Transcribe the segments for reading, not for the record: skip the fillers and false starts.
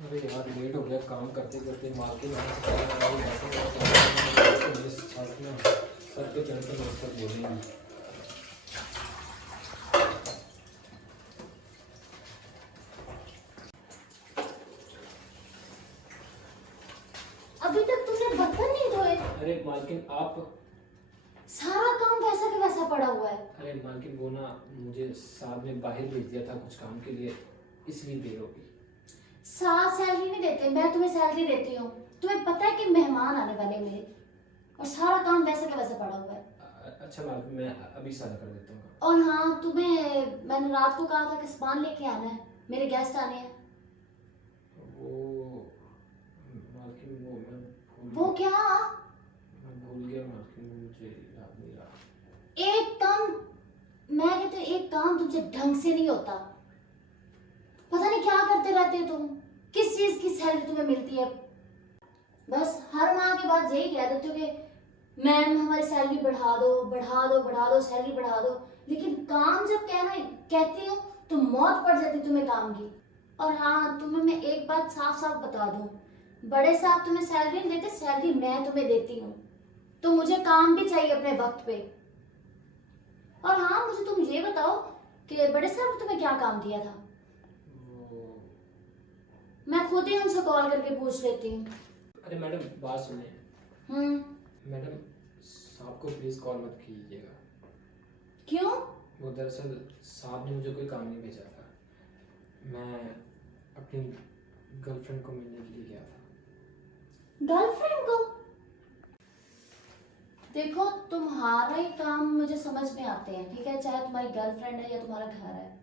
अरे यार लेट हो गया काम करते करते मार्केट सर पे चढ़ते मेरे पर बोलेंगे। अभी तक तुमने बर्तन नहीं धोए। अरे मालकिन आप। सारा काम वैसा का वैसा पड़ा हुआ है। अरे मालकिन वो ना मुझे साहब ने बाहर भेज दिया था कुछ काम के लिए, इसलिए देर होगी। साफ सैलरी नहीं देते, मैं तुम्हें सैलरी देती हूँ। तुम्हें पता है कि मेहमान आने वाले हैं मेरे, और सारा काम वैसा का वैसा पड़ा हुआ है। अच्छा मालकिन मैं अभी सारा कर देता हूँ। और हाँ, तुम्हें मैंने रात को कहा था कि सामान लेके आना है, मेरे गेस्ट आने हैं। वो मालकिन वो मैं वो क्या? मैं भूल गया मालकिन, मुझे याद नहीं रहा। एक काम, मैं कहती हूँ एक काम तुमसे ढंग से नहीं होता। पता नहीं क्या करते रहते हो तुम। किस चीज की सैलरी तुम्हें मिलती है? बस हर माह के बाद यही कह देते हो कि मैम हमारी सैलरी बढ़ा दो बढ़ा दो बढ़ा दो, सैलरी बढ़ा दो। लेकिन काम जब कहती हूँ तो मौत पड़ जाती तुम्हें काम की। और हाँ, तुम्हें मैं एक बात साफ साफ बता दूं, बड़े साहब तुम्हें सैलरी नहीं देते, सैलरी मैं तुम्हें देती हूँ। तो मुझे काम भी चाहिए अपने वक्त पे। और हाँ, मुझे तुम ये बताओ कि बड़े साहब ने तुम्हें क्या काम दिया था? मैं खुद ही उनसे कॉल करके पूछ लेती हूँ। अरे मैडम बात सुनिए। मैडम साहब को प्लीज कॉल मत कीजिएगा। क्यों? वो दरअसल साहब ने मुझे कोई काम नहीं भेजा था, मैं अपनी गर्लफ्रेंड को मिलने के लिए गया था। गर्लफ्रेंड को? देखो, तुम्हारा ही काम मुझे समझ में आते हैं, ठीक है, चाहे तुम्हारी गर्लफ्रेंड है या तुम्हारा घर है,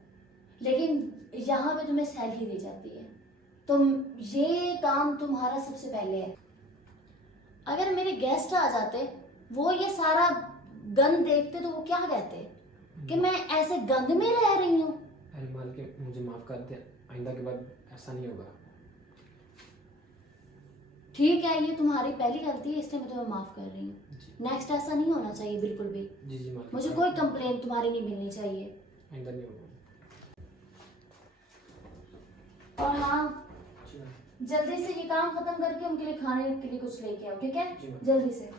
लेकिन यहाँ पे तुम्हें सैलरी दी जाती है। तुम ये काम तुम्हारा सबसे पहले है। अगर मेरे गेस्ट आ जाते, वो ये सारा गंद देखते तो वो क्या कहते कि मैं ऐसे गंद में रह रही हूँ। अरे मालकिन मुझे माफ कर दे, आइंदा के बाद ऐसा नहीं होगा। ठीक है, ये तुम्हारी पहली गलती है, इसलिए मैं तुम्हें माफ कर रही हूँ। नेक्स्ट ऐसा नहीं होना चाहिए बिल्कुल भी। जी जी मालकिन, मुझे कोई कंप्लेंट तुम्हारी नहीं मिलनी चाहिए। आइंदा नहीं होगा। और हाँ, जल्दी से ये काम खत्म करके उनके लिए खाने के लिए कुछ लेके आओ, ठीक है? जी मैम। जल्दी से।